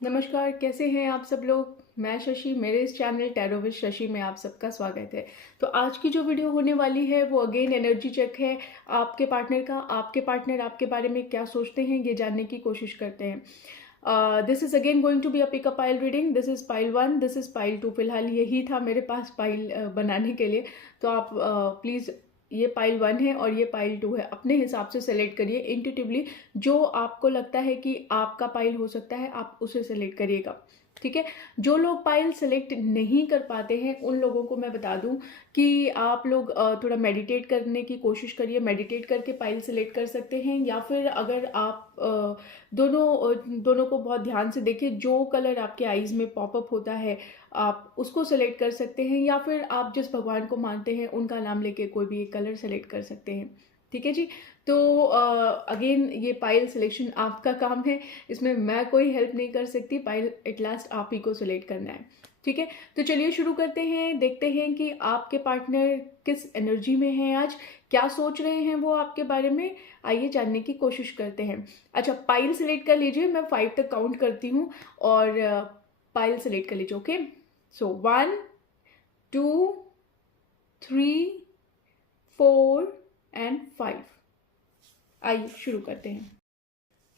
नमस्कार, कैसे हैं आप सब लोग। मैं शशि, मेरे इस चैनल टैरो विद शशि में आप सबका स्वागत है। तो आज की जो वीडियो होने वाली है वो अगेन एनर्जी चेक है आपके पार्टनर का। आपके पार्टनर आपके बारे में क्या सोचते हैं ये जानने की कोशिश करते हैं। This is again going to be a pick a pile reading. This is pile 1, this is pile 2। फिलहाल यही था मेरे पास पाइल बनाने के लिए। तो आप प्लीज़, ये पाइल 1 है और ये पाइल 2 है, अपने हिसाब से सेलेक्ट करिए इंट्यूटिवली। जो आपको लगता है कि आपका पाइल हो सकता है आप उसे सेलेक्ट करिएगा, ठीक है। जो लोग पाइल सेलेक्ट नहीं कर पाते हैं उन लोगों को मैं बता दूं कि आप लोग थोड़ा मेडिटेट करने की कोशिश करिए। मेडिटेट करके पाइल सेलेक्ट कर सकते हैं, या फिर अगर आप दोनों को बहुत ध्यान से देखिए, जो कलर आपके आईज में पॉपअप होता है आप उसको सेलेक्ट कर सकते हैं, या फिर आप जिस भगवान को मानते हैं उनका नाम लेके कोई भी एक कलर सेलेक्ट कर सकते हैं, ठीक है जी। तो अगेन ये पाइल सिलेक्शन आपका काम है, इसमें मैं कोई हेल्प नहीं कर सकती। पाइल एट लास्ट आप ही को सिलेक्ट करना है, ठीक है। तो चलिए शुरू करते हैं, देखते हैं कि आपके पार्टनर किस एनर्जी में हैं आज, क्या सोच रहे हैं वो आपके बारे में। आइए जानने की कोशिश करते हैं। अच्छा, पाइल सिलेक्ट कर लीजिए, मैं 5 तक काउंट करती हूँ और पाइल सिलेक्ट कर लीजिए। Okay, so 1 2 3 4 and 5। आइए शुरू करते हैं।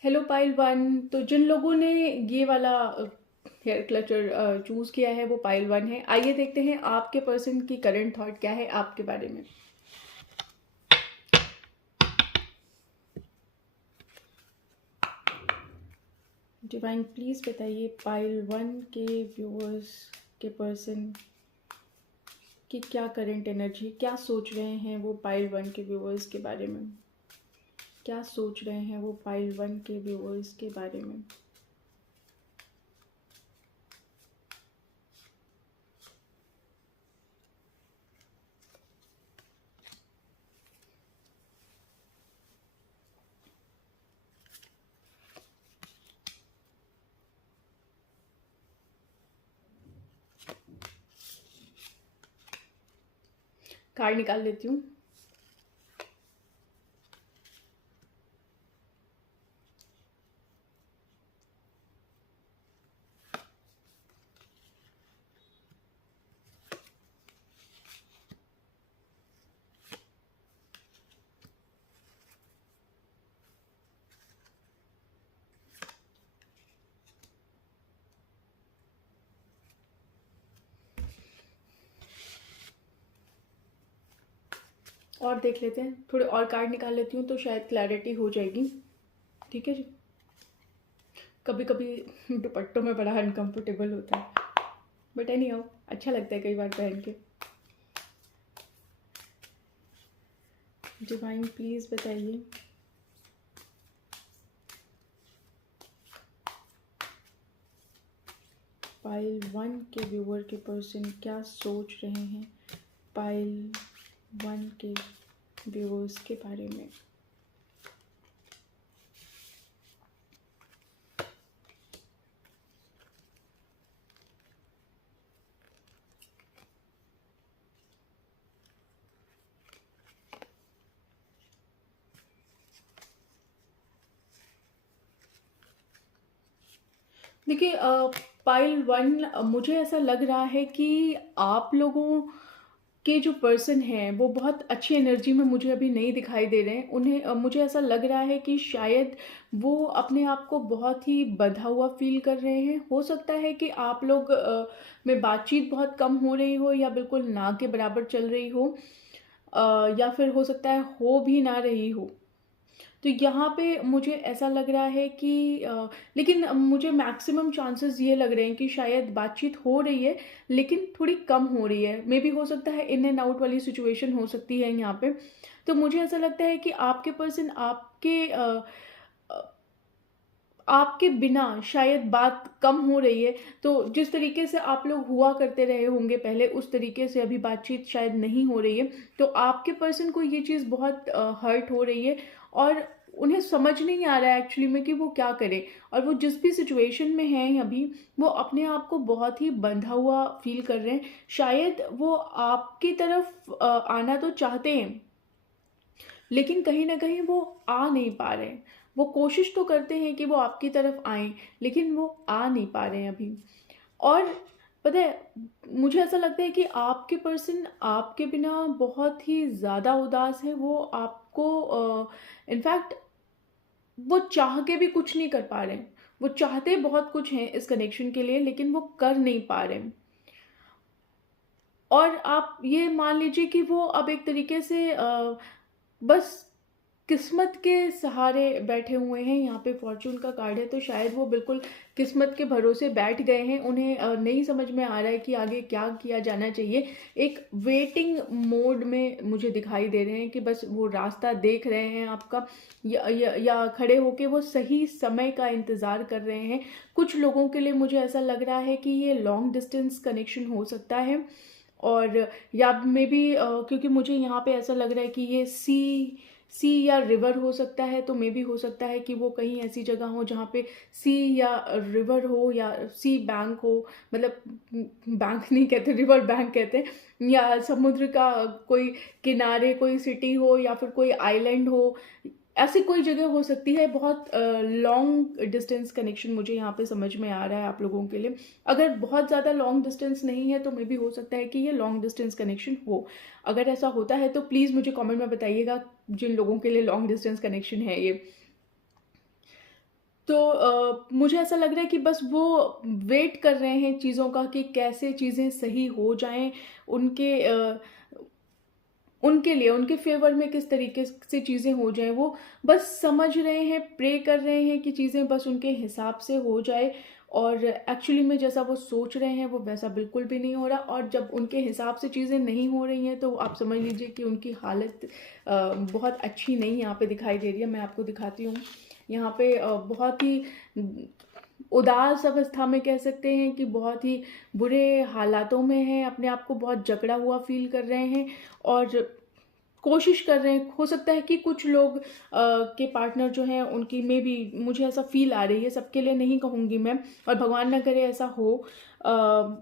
Hello pile 1। तो जिन लोगों ने ये वाला हेयर क्लचर चूज किया है वो पाइल 1 है। आइए देखते हैं आपके पर्सन की करंट थॉट क्या है आपके बारे में। डिवाइन प्लीज बताइए पाइल 1 के व्यूअर्स के पर्सन की क्या करंट एनर्जी, क्या सोच रहे हैं वो पाइल 1 के व्यूअर्स के बारे में। क्या सोच रहे हैं वो पाइल 1 के व्यूअर्स के बारे में। कार्ड निकाल लेती हूँ। और देख लेते हैं, थोड़े और कार्ड निकाल लेती हूँ तो शायद क्लैरिटी हो जाएगी, ठीक है जी। कभी कभी दुपट्टों में बड़ा अनकंफर्टेबल होता है, बट एनी हाउ अच्छा लगता है कई बार पहन के। डिवाइन प्लीज बताइए पाइल 1 के व्यूअर के पर्सन क्या सोच रहे हैं पाइल 1 के व्यूअर्स के बारे में। देखिए पाइल 1, मुझे ऐसा लग रहा है कि आप लोगों के जो पर्सन हैं वो बहुत अच्छी एनर्जी में मुझे अभी नहीं दिखाई दे रहे हैं। उन्हें मुझे ऐसा लग रहा है कि शायद वो अपने आप को बहुत ही बंधा हुआ फील कर रहे हैं। हो सकता है कि आप लोग में बातचीत बहुत कम हो रही हो या बिल्कुल ना के बराबर चल रही हो, या फिर हो सकता है हो भी ना रही हो। तो यहाँ पे मुझे ऐसा लग रहा है कि लेकिन मुझे मैक्सिमम चांसेस ये लग रहे हैं कि शायद बातचीत हो रही है लेकिन थोड़ी कम हो रही है। मे बी हो सकता है इन एंड आउट वाली सिचुएशन हो सकती है यहाँ पे। तो मुझे ऐसा लगता है कि आपके पर्सन आपके बिना शायद बात कम हो रही है। तो जिस तरीके से आप लोग हुआ करते रहे होंगे पहले, उस तरीके से अभी बातचीत शायद नहीं हो रही है। तो आपके पर्सन को ये चीज़ बहुत हर्ट हो रही है और उन्हें समझ नहीं आ रहा है एक्चुअली में कि वो क्या करें। और वो जिस भी सिचुएशन में हैं अभी, वो अपने आप को बहुत ही बंधा हुआ फील कर रहे हैं। शायद वो आपकी तरफ आना तो चाहते हैं लेकिन कहीं ना कहीं वो आ नहीं पा रहे हैं। वो कोशिश तो करते हैं कि वो आपकी तरफ आएँ, लेकिन वो आ नहीं पा रहे हैं अभी। और पता है, मुझे ऐसा लगता है कि आपके पर्सन आपके बिना बहुत ही ज़्यादा उदास है। वो आपको इनफैक्ट वो चाह के भी कुछ नहीं कर पा रहे हैं। वो चाहते बहुत कुछ हैं इस कनेक्शन के लिए, लेकिन वो कर नहीं पा रहे हैं। और आप ये मान लीजिए कि वो अब एक तरीके से बस किस्मत के सहारे बैठे हुए हैं। यहाँ पे फॉर्च्यून का कार्ड है, तो शायद वो बिल्कुल किस्मत के भरोसे बैठ गए हैं। उन्हें नहीं समझ में आ रहा है कि आगे क्या किया जाना चाहिए। एक वेटिंग मोड में मुझे दिखाई दे रहे हैं कि बस वो रास्ता देख रहे हैं आपका, या खड़े होके वो सही समय का इंतज़ार कर रहे हैं। कुछ लोगों के लिए मुझे ऐसा लग रहा है कि ये लॉन्ग डिस्टेंस कनेक्शन हो सकता है। और या मे बी क्योंकि मुझे यहाँ पे ऐसा लग रहा है कि ये सी या रिवर हो सकता है, तो मे बी हो सकता है कि वो कहीं ऐसी जगह हो जहाँ पे सी या रिवर हो, या सी बैंक हो, मतलब बैंक नहीं कहते, रिवर बैंक कहते हैं, या समुद्र का कोई किनारे, कोई सिटी हो, या फिर कोई आइलैंड हो। ऐसी कोई जगह हो सकती है। बहुत लॉन्ग डिस्टेंस कनेक्शन मुझे यहाँ पे समझ में आ रहा है आप लोगों के लिए। अगर बहुत ज़्यादा लॉन्ग डिस्टेंस नहीं है तो मे भी हो सकता है कि ये लॉन्ग डिस्टेंस कनेक्शन हो। अगर ऐसा होता है तो प्लीज़ मुझे कमेंट में बताइएगा जिन लोगों के लिए लॉन्ग डिस्टेंस कनेक्शन है ये। तो मुझे ऐसा लग रहा है कि बस वो वेट कर रहे हैं चीज़ों का कि कैसे चीज़ें सही हो जाएं उनके लिए, उनके फेवर में किस तरीके से चीज़ें हो जाएं। वो बस समझ रहे हैं, प्रे कर रहे हैं कि चीज़ें बस उनके हिसाब से हो जाए। और एक्चुअली में जैसा वो सोच रहे हैं वो वैसा बिल्कुल भी नहीं हो रहा। और जब उनके हिसाब से चीज़ें नहीं हो रही हैं तो आप समझ लीजिए कि उनकी हालत बहुत अच्छी नहीं यहाँ पे दिखाई दे रही है। मैं आपको दिखाती हूँ। यहाँ पे बहुत ही उदास अवस्था में कह सकते हैं कि बहुत ही बुरे हालातों में हैं, अपने आप को बहुत जकड़ा हुआ फील कर रहे हैं और कोशिश कर रहे हैं। हो सकता है कि कुछ लोग के पार्टनर जो हैं उनकी में भी मुझे ऐसा फील आ रही है, सबके लिए नहीं कहूँगी मैं, और भगवान ना करे ऐसा हो।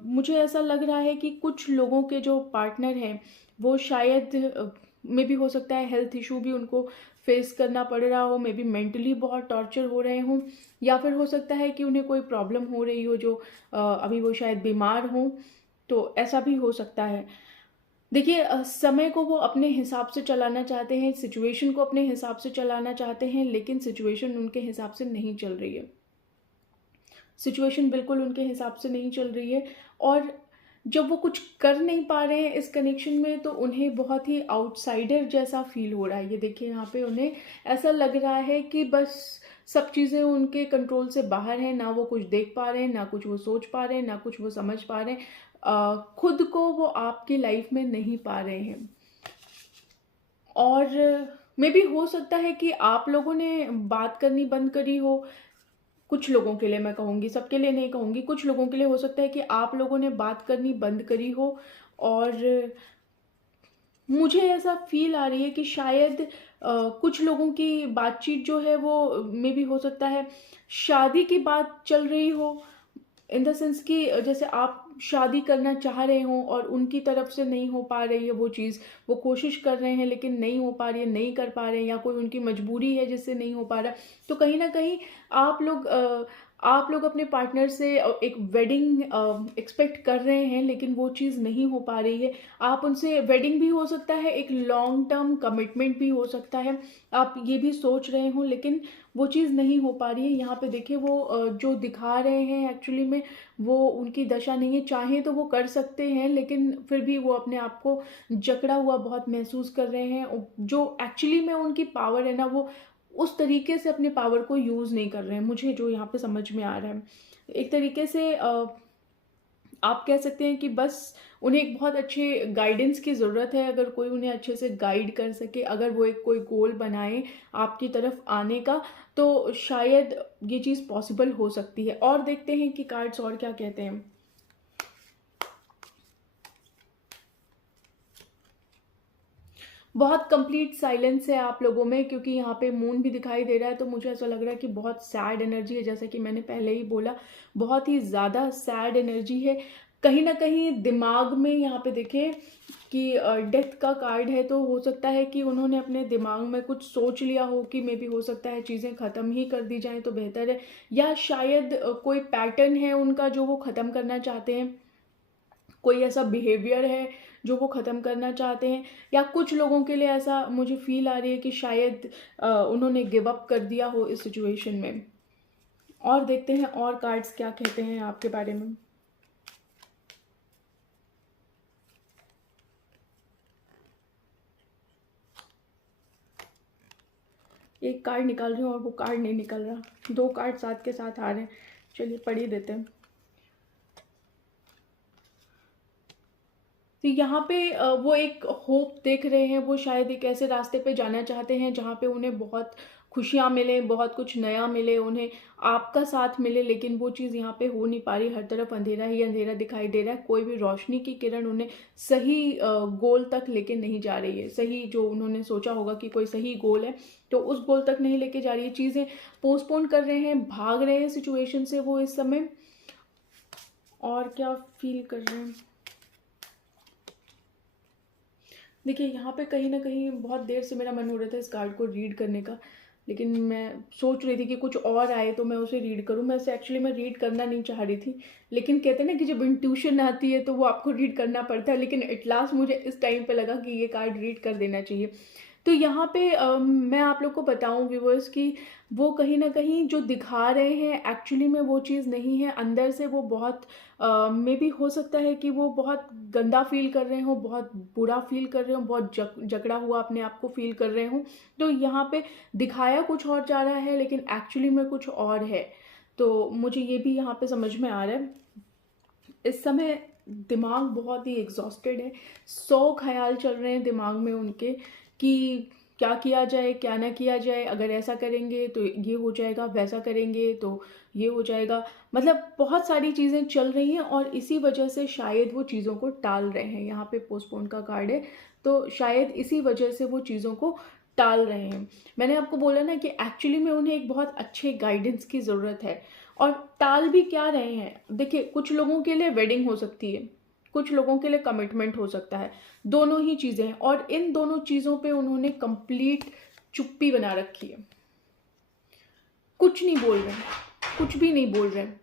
मुझे ऐसा लग रहा है कि कुछ लोगों के जो पार्टनर हैं वो शायद में भी हो सकता है हेल्थ इशू भी उनको फेस करना पड़ रहा हो, मे बी मेंटली बहुत टॉर्चर हो रहे हों, या फिर हो सकता है कि उन्हें कोई प्रॉब्लम हो रही हो जो अभी वो शायद बीमार हों, तो ऐसा भी हो सकता है। देखिए, समय को वो अपने हिसाब से चलाना चाहते हैं, सिचुएशन को अपने हिसाब से चलाना चाहते हैं, लेकिन सिचुएशन उनके हिसाब से नहीं चल रही है। सिचुएशन बिल्कुल उनके हिसाब से नहीं चल रही है। और जब वो कुछ कर नहीं पा रहे हैं इस कनेक्शन में तो उन्हें बहुत ही आउटसाइडर जैसा फील हो रहा है। ये देखिए, यहाँ पे उन्हें ऐसा लग रहा है कि बस सब चीज़ें उनके कंट्रोल से बाहर हैं। ना वो कुछ देख पा रहे हैं, ना कुछ वो सोच पा रहे हैं, ना कुछ वो समझ पा रहे हैं। खुद को वो आपकी लाइफ में नहीं पा रहे हैं। और मे बी हो सकता है कि आप लोगों ने बात करनी बंद करी हो। कुछ लोगों के लिए मैं कहूँगी, सबके लिए नहीं कहूँगी, कुछ लोगों के लिए हो सकता है कि आप लोगों ने बात करनी बंद करी हो। और मुझे ऐसा फील आ रही है कि शायद कुछ लोगों की बातचीत जो है वो मे बी हो सकता है शादी की बात चल रही हो, इन द सेंस कि जैसे आप शादी करना चाह रहे हो और उनकी तरफ से नहीं हो पा रही है वो चीज़, वो कोशिश कर रहे हैं लेकिन नहीं हो पा रही है, नहीं कर पा रहे हैं, या कोई उनकी मजबूरी है जिससे नहीं हो पा रहा। तो कहीं ना कहीं आप लोग अपने पार्टनर से एक वेडिंग एक्सपेक्ट कर रहे हैं, लेकिन वो चीज़ नहीं हो पा रही है। आप उनसे वेडिंग भी हो सकता है, एक लॉन्ग टर्म कमिटमेंट भी हो सकता है, आप ये भी सोच रहे हो, लेकिन वो चीज़ नहीं हो पा रही है। यहाँ पे देखिए, वो जो दिखा रहे हैं एक्चुअली में वो उनकी दशा नहीं है। चाहे तो वो कर सकते हैं, लेकिन फिर भी वो अपने आप को जकड़ा हुआ बहुत महसूस कर रहे हैं। जो एक्चुअली में उनकी पावर है ना, वो उस तरीके से अपने पावर को यूज़ नहीं कर रहे हैं, मुझे जो यहाँ पे समझ में आ रहा है। एक तरीके से आप कह सकते हैं कि बस उन्हें एक बहुत अच्छे गाइडेंस की ज़रूरत है। अगर कोई उन्हें अच्छे से गाइड कर सके, अगर वो एक कोई गोल बनाए आपकी तरफ आने का, तो शायद ये चीज़ पॉसिबल हो सकती है। और देखते हैं कि कार्ड्स और क्या कहते हैं। बहुत कंप्लीट साइलेंस है आप लोगों में, क्योंकि यहाँ पे मून भी दिखाई दे रहा है। तो मुझे ऐसा लग रहा है कि बहुत सैड एनर्जी है, जैसा कि मैंने पहले ही बोला, बहुत ही ज़्यादा सैड एनर्जी है। कहीं ना कहीं दिमाग में यहाँ पे देखें कि डेथ का कार्ड है, तो हो सकता है कि उन्होंने अपने दिमाग में कुछ सोच लिया हो कि मे भी हो सकता है चीज़ें ख़त्म ही कर दी जाएं तो बेहतर है, या शायद कोई पैटर्न है उनका जो वो ख़त्म करना चाहते हैं, कोई ऐसा बिहेवियर है जो वो ख़त्म करना चाहते हैं, या कुछ लोगों के लिए ऐसा मुझे फील आ रही है कि शायद उन्होंने गिव अप कर दिया हो इस सिचुएशन में। और देखते हैं और कार्ड्स क्या कहते हैं आपके बारे में। एक कार्ड निकाल रही हूँ और वो कार्ड नहीं निकल रहा, 2 कार्ड साथ के साथ आ रहे हैं। चलिए पढ़ ही देते हैं। तो यहाँ पे वो एक होप देख रहे हैं, वो शायद एक ऐसे रास्ते पे जाना चाहते हैं जहाँ पे उन्हें बहुत खुशियाँ मिले, बहुत कुछ नया मिले, उन्हें आपका साथ मिले, लेकिन वो चीज़ यहाँ पे हो नहीं पा रही। हर तरफ अंधेरा ही अंधेरा दिखाई दे रहा है, कोई भी रोशनी की किरण उन्हें सही गोल तक लेके नहीं जा रही है। सही जो उन्होंने सोचा होगा कि कोई सही गोल है, तो उस गोल तक नहीं लेके जा रही है। चीज़ें पोस्टपोन कर रहे हैं, भाग रहे हैं सिचुएशन से वो इस समय। और क्या फील कर रहे हैं देखिए, यहाँ पे कहीं ना कहीं बहुत देर से मेरा मन हो रहा था इस कार्ड को रीड करने का, लेकिन मैं सोच रही थी कि कुछ और आए तो मैं उसे रीड करूँ। मैं एक्चुअली मैं रीड करना नहीं चाह रही थी, लेकिन कहते हैं ना कि जब इंट्यूशन आती है तो वो आपको रीड करना पड़ता है। लेकिन एट लास्ट मुझे इस टाइम पे लगा कि ये कार्ड रीड कर देना चाहिए। तो यहाँ पे मैं आप लोग को बताऊँ व्यूवर्स कि वो कहीं ना कहीं जो दिखा रहे हैं एक्चुअली में वो चीज़ नहीं है। अंदर से वो बहुत मे भी हो सकता है कि वो बहुत गंदा फील कर रहे हो, बहुत बुरा फील कर रहे हो, बहुत जकड़ा हुआ अपने आप को फील कर रहे हो। तो यहाँ पे दिखाया कुछ और जा रहा है, लेकिन एक्चुअली में कुछ और है। तो मुझे ये भी यहाँ पे समझ में आ रहा है। इस समय दिमाग बहुत ही एग्जॉस्टेड है, 100 ख्याल चल रहे हैं दिमाग में उनके कि क्या किया जाए, क्या ना किया जाए। अगर ऐसा करेंगे तो ये हो जाएगा, वैसा करेंगे तो ये हो जाएगा। मतलब बहुत सारी चीज़ें चल रही हैं और इसी वजह से शायद वो चीज़ों को टाल रहे हैं। यहाँ पे पोस्टपोन का कार्ड है, तो शायद इसी वजह से वो चीज़ों को टाल रहे हैं। मैंने आपको बोला ना कि एक्चुअली में उन्हें एक बहुत अच्छे गाइडेंस की ज़रूरत है। और टाल भी क्या रहे हैं, देखिए कुछ लोगों के लिए वेडिंग हो सकती है, कुछ लोगों के लिए कमिटमेंट हो सकता है, दोनों ही चीज़ें हैं। और इन दोनों चीज़ों पे उन्होंने कंप्लीट चुप्पी बना रखी है, कुछ नहीं बोल रहे हैं, कुछ भी नहीं बोल रहे हैं।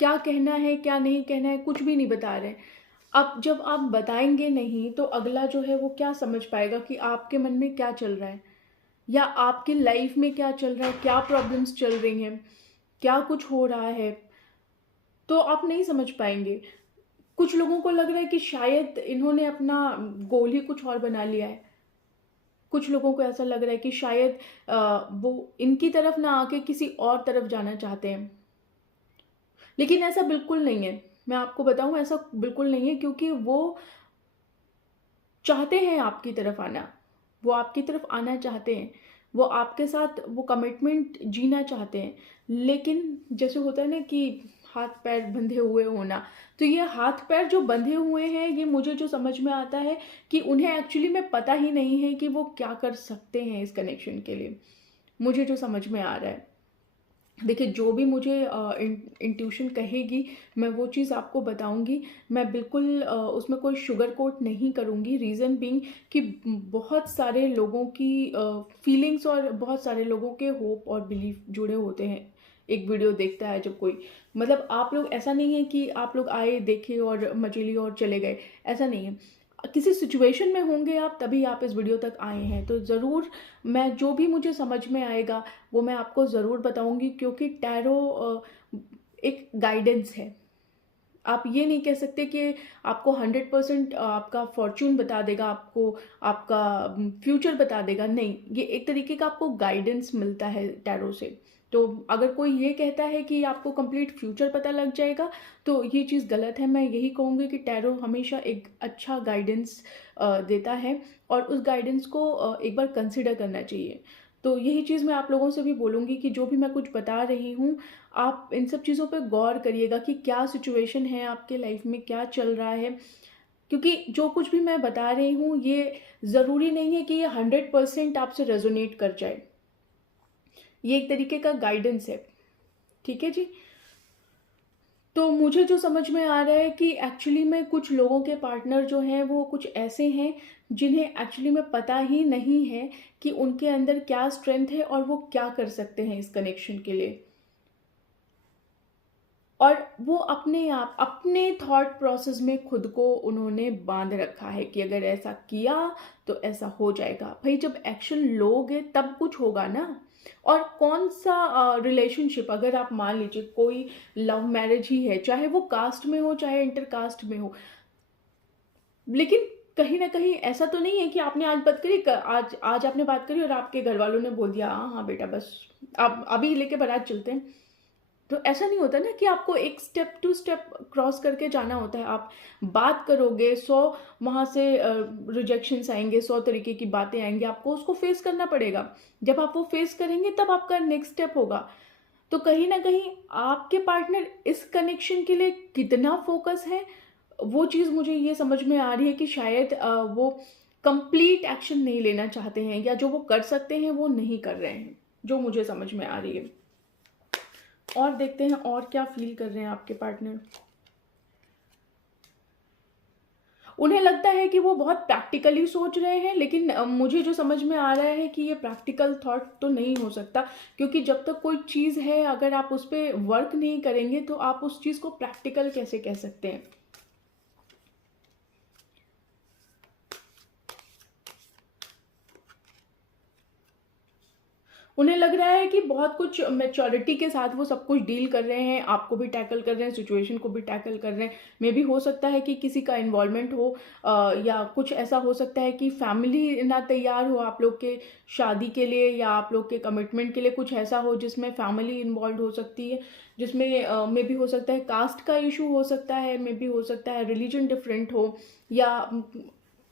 क्या कहना है क्या नहीं कहना है कुछ भी नहीं बता रहे हैं। अब जब आप बताएंगे नहीं तो अगला जो है वो क्या समझ पाएगा कि आपके मन में क्या चल रहा है, या आपकी लाइफ में क्या चल रहा है, क्या प्रॉब्लम्स चल रही हैं, क्या कुछ हो रहा है, तो आप नहीं समझ पाएंगे। कुछ लोगों को लग रहा है कि शायद इन्होंने अपना गोल ही कुछ और बना लिया है। कुछ लोगों को ऐसा लग रहा है कि शायद वो इनकी तरफ ना आके किसी और तरफ जाना चाहते हैं, लेकिन ऐसा बिल्कुल नहीं है। मैं आपको बताऊं, ऐसा बिल्कुल नहीं है, क्योंकि वो चाहते हैं आपकी तरफ आना, वो आपकी तरफ आना चाहते हैं, वो आपके साथ वो कमिटमेंट जीना चाहते हैं। लेकिन जैसे होता है ना कि हाथ पैर बंधे हुए होना, तो ये हाथ पैर जो बंधे हुए हैं, ये मुझे जो समझ में आता है कि उन्हें एक्चुअली में पता ही नहीं है कि वो क्या कर सकते हैं इस कनेक्शन के लिए, मुझे जो समझ में आ रहा है। देखिए, जो भी मुझे इंट्यूशन कहेगी मैं वो चीज़ आपको बताऊंगी। मैं बिल्कुल उसमें कोई शुगर कोट नहीं करूंगी। रीज़न बीइंग कि बहुत सारे लोगों की फीलिंग्स और बहुत सारे लोगों के होप और बिलीफ जुड़े होते हैं। एक वीडियो देखता है जब कोई, मतलब आप लोग, ऐसा नहीं है कि आप लोग आए देखे और मजे लिए और चले गए, ऐसा नहीं है। किसी सिचुएशन में होंगे आप, तभी आप इस वीडियो तक आए हैं। तो ज़रूर मैं जो भी मुझे समझ में आएगा वो मैं आपको ज़रूर बताऊंगी, क्योंकि टैरो एक गाइडेंस है। आप ये नहीं कह सकते कि आपको 100% आपका फॉर्चून बता देगा, आपको आपका फ्यूचर बता देगा। नहीं, ये एक तरीके का आपको गाइडेंस मिलता है टैरो से। तो अगर कोई ये कहता है कि आपको कंप्लीट फ्यूचर पता लग जाएगा, तो ये चीज़ गलत है। मैं यही कहूँगी कि टैरो हमेशा एक अच्छा गाइडेंस देता है, और उस गाइडेंस को एक बार कंसिडर करना चाहिए। तो यही चीज़ मैं आप लोगों से भी बोलूँगी कि जो भी मैं कुछ बता रही हूँ, आप इन सब चीज़ों पे गौर करिएगा कि क्या सिचुएशन है आपके लाइफ में, क्या चल रहा है। क्योंकि जो कुछ भी मैं बता रही हूँ, ये ज़रूरी नहीं है कि ये 100% आपसे रेजोनेट कर जाए। ये एक तरीके का गाइडेंस है, ठीक है जी। तो मुझे जो समझ में आ रहा है कि एक्चुअली में कुछ लोगों के पार्टनर जो हैं वो कुछ ऐसे हैं जिन्हें एक्चुअली में पता ही नहीं है कि उनके अंदर क्या स्ट्रेंथ है और वो क्या कर सकते हैं इस कनेक्शन के लिए। और वो अपने आप अपने थॉट प्रोसेस में खुद को उन्होंने बांध रखा है कि अगर ऐसा किया तो ऐसा हो जाएगा। भाई जब एक्शन लोगे तब कुछ होगा ना। और कौन सा रिलेशनशिप, अगर आप मान लीजिए कोई लव मैरिज ही है, चाहे वो कास्ट में हो चाहे इंटर कास्ट में हो, लेकिन कहीं ना कहीं ऐसा तो नहीं है कि आपने आज बात करी, आज आज आपने बात करी और आपके घर वालों ने बोल दिया हाँ हाँ बेटा बस अब अभी लेके बारात चलते हैं। तो ऐसा नहीं होता ना कि आपको एक स्टेप टू स्टेप क्रॉस करके जाना होता है। आप बात करोगे, 100 वहाँ से रिजेक्शंस आएंगे, 100 तरीके की बातें आएंगी, आपको उसको फेस करना पड़ेगा। जब आप वो फेस करेंगे तब आपका नेक्स्ट स्टेप होगा। तो कहीं ना कहीं आपके पार्टनर इस कनेक्शन के लिए कितना फोकस है, वो चीज़ मुझे ये समझ में आ रही है कि शायद वो कंप्लीट एक्शन नहीं लेना चाहते हैं, या जो वो कर सकते हैं वो नहीं कर रहे हैं, जो मुझे समझ में आ रही है। और देखते हैं और क्या फील कर रहे हैं आपके पार्टनर। उन्हें लगता है कि वो बहुत प्रैक्टिकली सोच रहे हैं, लेकिन मुझे जो समझ में आ रहा है कि ये प्रैक्टिकल थॉट तो नहीं हो सकता, क्योंकि जब तक कोई चीज़ है अगर आप उस पर वर्क नहीं करेंगे तो आप उस चीज़ को प्रैक्टिकल कैसे कह सकते हैं। उन्हें लग रहा है कि बहुत कुछ मैच्योरिटी के साथ वो सब कुछ डील कर रहे हैं, आपको भी टैकल कर रहे हैं, सिचुएशन को भी टैकल कर रहे हैं। मे भी हो सकता है कि किसी का इन्वॉल्वमेंट हो, या कुछ ऐसा हो सकता है कि फैमिली ना तैयार हो आप लोग के शादी के लिए या आप लोग के कमिटमेंट के लिए। कुछ ऐसा हो जिसमें फैमिली इन्वॉल्व हो सकती है, जिसमें मे भी हो सकता है कास्ट का इशू हो सकता है, मे भी हो सकता है रिलीजन डिफरेंट हो, या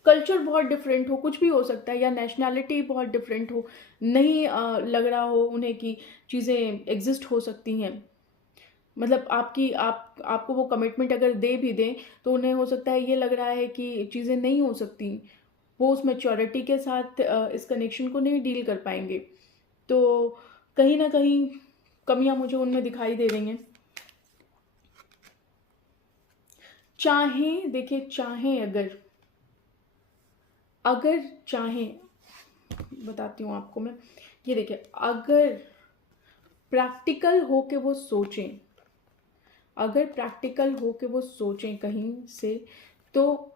कल्चर बहुत डिफरेंट हो, कुछ भी हो सकता है, या नेशनैलिटी बहुत डिफरेंट हो। नहीं लग रहा हो उन्हें कि चीज़ें एग्जिस्ट हो सकती हैं। मतलब आपको वो कमिटमेंट अगर दे भी दें तो उन्हें हो सकता है ये लग रहा है कि चीज़ें नहीं हो सकती, वो उस मैच्योरिटी के साथ इस कनेक्शन को नहीं डील कर पाएंगे। तो कहीं ना कहीं कमियां मुझे उनमें दिखाई दे रही हैं। देखिए चाहें अगर चाहें, बताती हूँ आपको मैं, ये देखिए अगर प्रैक्टिकल हो के वो सोचें, अगर प्रैक्टिकल हो के वो सोचें कहीं से, तो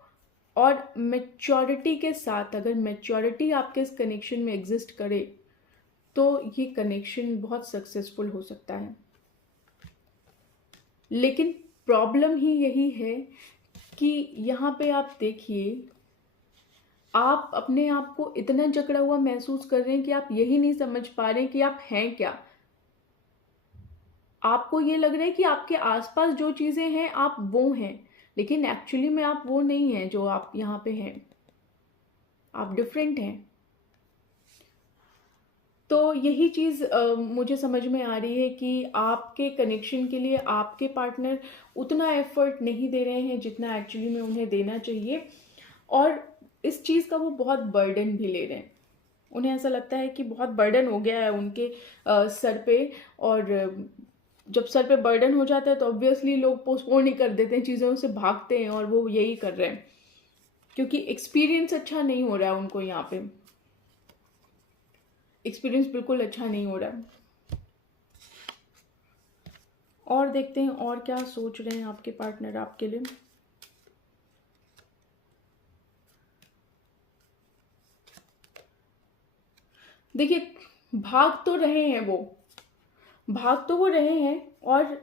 और मैच्योरिटी के साथ, अगर मैच्योरिटी आपके इस कनेक्शन में एग्जिस्ट करे तो ये कनेक्शन बहुत सक्सेसफुल हो सकता है। लेकिन प्रॉब्लम ही यही है कि यहाँ पे आप देखिए, आप अपने आप को इतना जकड़ा हुआ महसूस कर रहे हैं कि आप यही नहीं समझ पा रहे हैं कि आप हैं क्या। आपको ये लग रहा है कि आपके आसपास जो चीज़ें हैं आप वो हैं, लेकिन एक्चुअली में आप वो नहीं हैं जो आप यहाँ पे हैं, आप डिफरेंट हैं। तो यही चीज़ मुझे समझ में आ रही है कि आपके कनेक्शन के लिए आपके पार्टनर उतना एफर्ट नहीं दे रहे हैं जितना एक्चुअली में उन्हें देना चाहिए, और इस चीज़ का वो बहुत बर्डन भी ले रहे हैं। उन्हें ऐसा लगता है कि बहुत बर्डन हो गया है उनके सर पे, और जब सर पे बर्डन हो जाता है तो ऑब्वियसली लोग पोस्टपोन ही कर देते हैं, चीज़ों से भागते हैं, और वो यही कर रहे हैं क्योंकि एक्सपीरियंस अच्छा नहीं हो रहा है उनको। यहाँ पे एक्सपीरियंस बिल्कुल अच्छा नहीं हो रहा है। और देखते हैं और क्या सोच रहे हैं आपके पार्टनर आपके लिए। देखिए भाग तो रहे हैं वो रहे हैं, और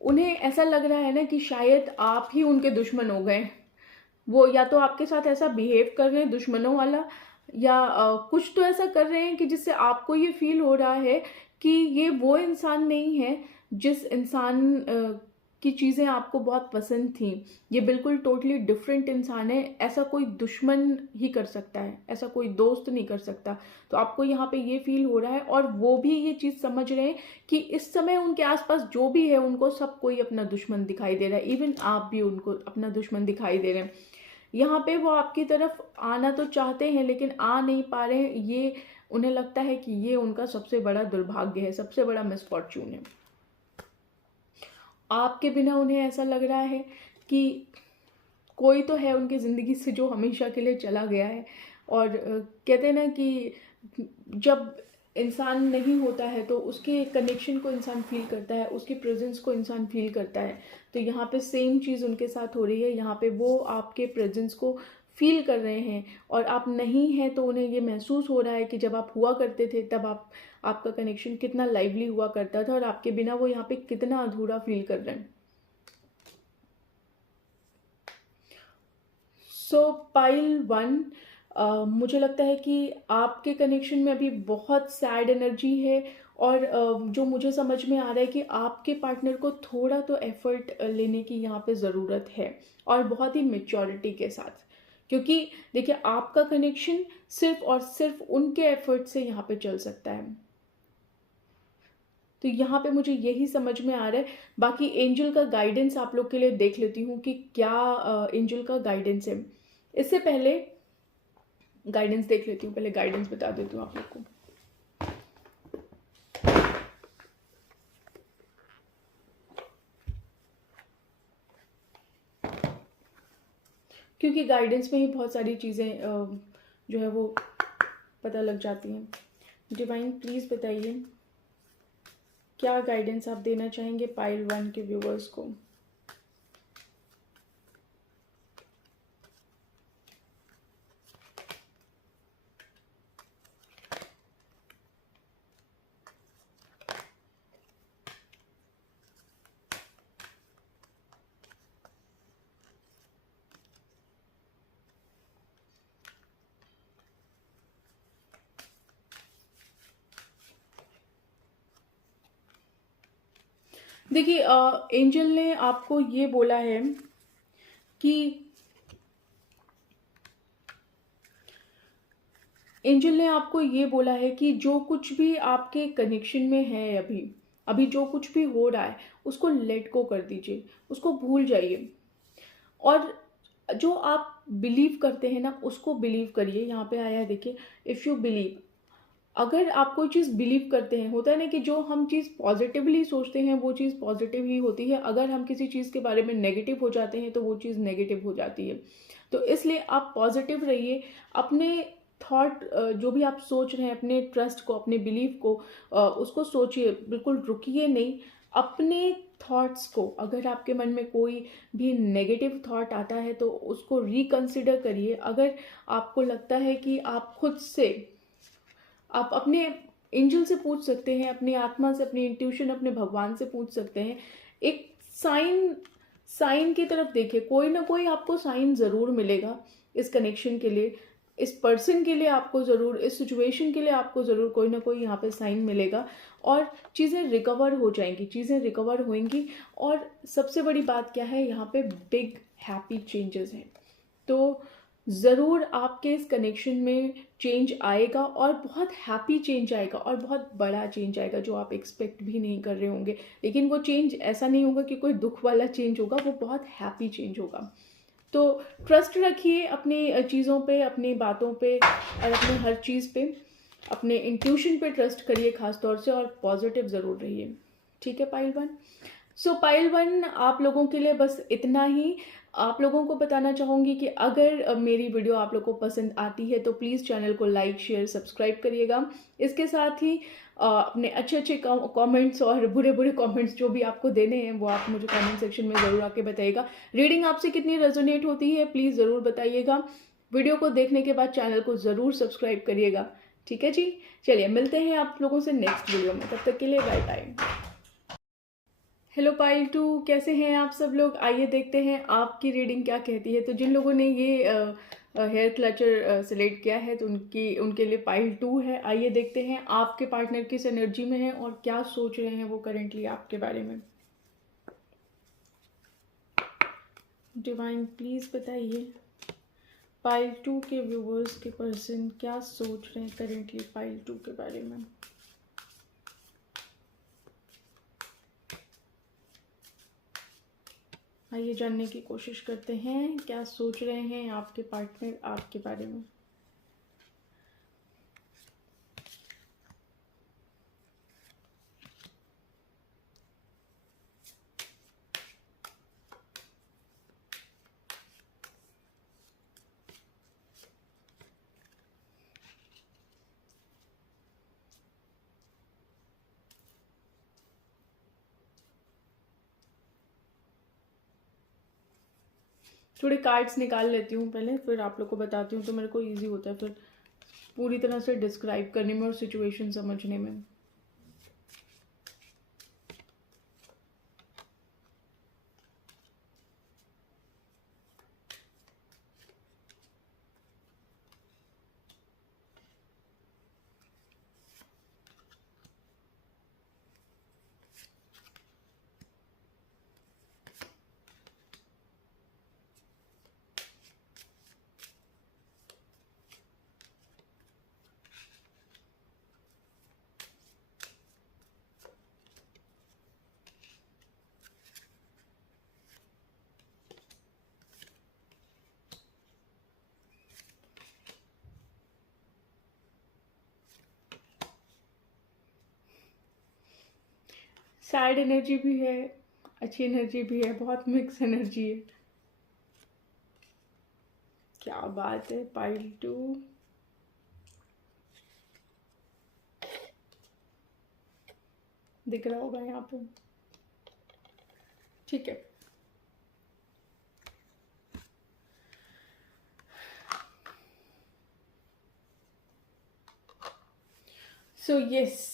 उन्हें ऐसा लग रहा है ना कि शायद आप ही उनके दुश्मन हो गए। वो या तो आपके साथ ऐसा बिहेव कर रहे हैं दुश्मनों वाला, या कुछ तो ऐसा कर रहे हैं कि जिससे आपको ये फील हो रहा है कि ये वो इंसान नहीं है जिस इंसान की चीज़ें आपको बहुत पसंद थी। ये बिल्कुल टोटली डिफरेंट इंसान है। ऐसा कोई दुश्मन ही कर सकता है, ऐसा कोई दोस्त नहीं कर सकता। तो आपको यहाँ पे ये फील हो रहा है, और वो भी ये चीज़ समझ रहे हैं कि इस समय उनके आसपास जो भी है उनको सब कोई अपना दुश्मन दिखाई दे रहा है। इवन आप भी उनको अपना दुश्मन दिखाई दे रहे हैं। यहाँ पे वो आपकी तरफ आना तो चाहते हैं लेकिन आ नहीं पा रहे हैं। ये उन्हें लगता है कि ये उनका सबसे बड़ा दुर्भाग्य है, सबसे बड़ा मिसफॉर्च्यून है। आपके बिना उन्हें ऐसा लग रहा है कि कोई तो है उनकी ज़िंदगी से जो हमेशा के लिए चला गया है। और कहते हैं ना कि जब इंसान नहीं होता है तो उसके कनेक्शन को इंसान फील करता है, उसकी प्रेजेंस को इंसान फील करता है। तो यहाँ पे सेम चीज़ उनके साथ हो रही है। यहाँ पे वो आपके प्रेजेंस को फील कर रहे हैं और आप नहीं हैं तो उन्हें ये महसूस हो रहा है कि जब आप हुआ करते थे तब आपका कनेक्शन कितना लाइवली हुआ करता था और आपके बिना वो यहाँ पे कितना अधूरा फील कर रहे हैं। सो पाइल वन, मुझे लगता है कि आपके कनेक्शन में अभी बहुत सैड एनर्जी है। और जो मुझे समझ में आ रहा है कि आपके पार्टनर को थोड़ा तो एफर्ट लेने की यहाँ पे ज़रूरत है, और बहुत ही मेच्योरिटी के साथ। क्योंकि देखिए, आपका कनेक्शन सिर्फ और सिर्फ उनके एफर्ट से यहाँ पे चल सकता है। तो यहाँ पे मुझे यही समझ में आ रहा है। बाकी एंजल का गाइडेंस आप लोग के लिए देख लेती हूँ कि क्या एंजल का गाइडेंस है। इससे पहले गाइडेंस देख लेती हूँ, पहले गाइडेंस बता देती हूँ आप लोग को। क्योंकि गाइडेंस में ही बहुत सारी चीज़ें जो है वो पता लग जाती हैं। डिवाइन प्लीज़ बताइए क्या गाइडेंस आप देना चाहेंगे पाइल वन के व्यूवर्स को। देखिए, एंजल ने आपको ये बोला है कि एंजल ने आपको ये बोला है कि जो कुछ भी आपके कनेक्शन में है अभी अभी जो कुछ भी हो रहा है उसको लेट गो कर दीजिए, उसको भूल जाइए। और जो आप बिलीव करते हैं ना उसको बिलीव करिए। यहाँ पे आया है, देखिए, इफ़ यू बिलीव। अगर आप कोई चीज़ बिलीव करते हैं, होता है ना कि जो हम चीज़ पॉजिटिवली सोचते हैं वो चीज़ पॉजिटिव ही होती है। अगर हम किसी चीज़ के बारे में नेगेटिव हो जाते हैं तो वो चीज़ नेगेटिव हो जाती है। तो इसलिए आप पॉजिटिव रहिए। अपने थॉट, जो भी आप सोच रहे हैं, अपने ट्रस्ट को, अपने बिलीव को, उसको सोचिए, बिल्कुल रुकिए नहीं। अपने थॉट्स को, अगर आपके मन में कोई भी नेगेटिव थॉट आता है तो उसको रिकंसिडर करिए। अगर आपको लगता है कि आप खुद से, आप अपने एंजल से पूछ सकते हैं, अपनी आत्मा से, अपनी इंट्यूशन, अपने भगवान से पूछ सकते हैं। एक साइन साइन की तरफ देखिए, कोई ना कोई आपको साइन ज़रूर मिलेगा इस कनेक्शन के लिए, इस पर्सन के लिए आपको ज़रूर, इस सिचुएशन के लिए आपको ज़रूर कोई ना कोई यहाँ पे साइन मिलेगा। और चीज़ें रिकवर हो जाएंगी, चीज़ें रिकवर होंगी। और सबसे बड़ी बात क्या है, यहाँ पे बिग हैप्पी चेंजेस हैं। तो ज़रूर आपके इस कनेक्शन में चेंज आएगा, और बहुत हैप्पी चेंज आएगा, और बहुत बड़ा चेंज आएगा जो आप एक्सपेक्ट भी नहीं कर रहे होंगे। लेकिन वो चेंज ऐसा नहीं होगा कि कोई दुख वाला चेंज होगा, वो बहुत हैप्पी चेंज होगा। तो ट्रस्ट रखिए अपनी चीज़ों पे, अपनी बातों पे, और अपने हर चीज़ पे, अपने इंट्यूशन पे ट्रस्ट करिए खास तौर से, और पॉजिटिव ज़रूर रहिए। ठीक है पाइल वन। सो पाइल वन, आप लोगों के लिए बस इतना ही। आप लोगों को बताना चाहूँगी कि अगर मेरी वीडियो आप लोगों को पसंद आती है तो प्लीज़ चैनल को लाइक, शेयर, सब्सक्राइब करिएगा। इसके साथ ही अपने अच्छे अच्छे कमेंट्स और बुरे बुरे कमेंट्स जो भी आपको देने हैं वो आप मुझे कमेंट सेक्शन में ज़रूर आके बताइएगा। रीडिंग आपसे कितनी रेजोनेट होती है प्लीज़ ज़रूर बताइएगा। वीडियो को देखने के बाद चैनल को ज़रूर सब्सक्राइब करिएगा। ठीक है जी, चलिए मिलते हैं आप लोगों से नेक्स्ट वीडियो में। तब तक के लिए bye bye. Hello pile two, कैसे हैं आप सब लोग। आइए देखते हैं आपकी रीडिंग क्या कहती है। तो जिन लोगों ने ये हेयर क्लचर सेलेक्ट किया है तो उनके लिए पाइल टू है। आइए देखते हैं आपके पार्टनर किस एनर्जी में है और क्या सोच रहे हैं वो करेंटली आपके बारे में। डिवाइन प्लीज़ बताइए पाइल टू के व्यूवर्स के पर्सन क्या सोच रहे हैं करेंटली पाइल टू के बारे में। आइए जानने की कोशिश करते हैं क्या सोच रहे हैं आपके पार्टनर आपके बारे में। थोड़े कार्ड्स निकाल लेती हूँ पहले, फिर आप लोग को बताती हूँ, तो मेरे को ईजी होता है फिर पूरी तरह से डिस्क्राइब करने में और सिचुएशन समझने में। सैड एनर्जी भी है, अच्छी एनर्जी भी है, बहुत मिक्स एनर्जी है। क्या बात है। पाइल 2, दिख रहा होगा यहाँ पे, ठीक है। सो यस,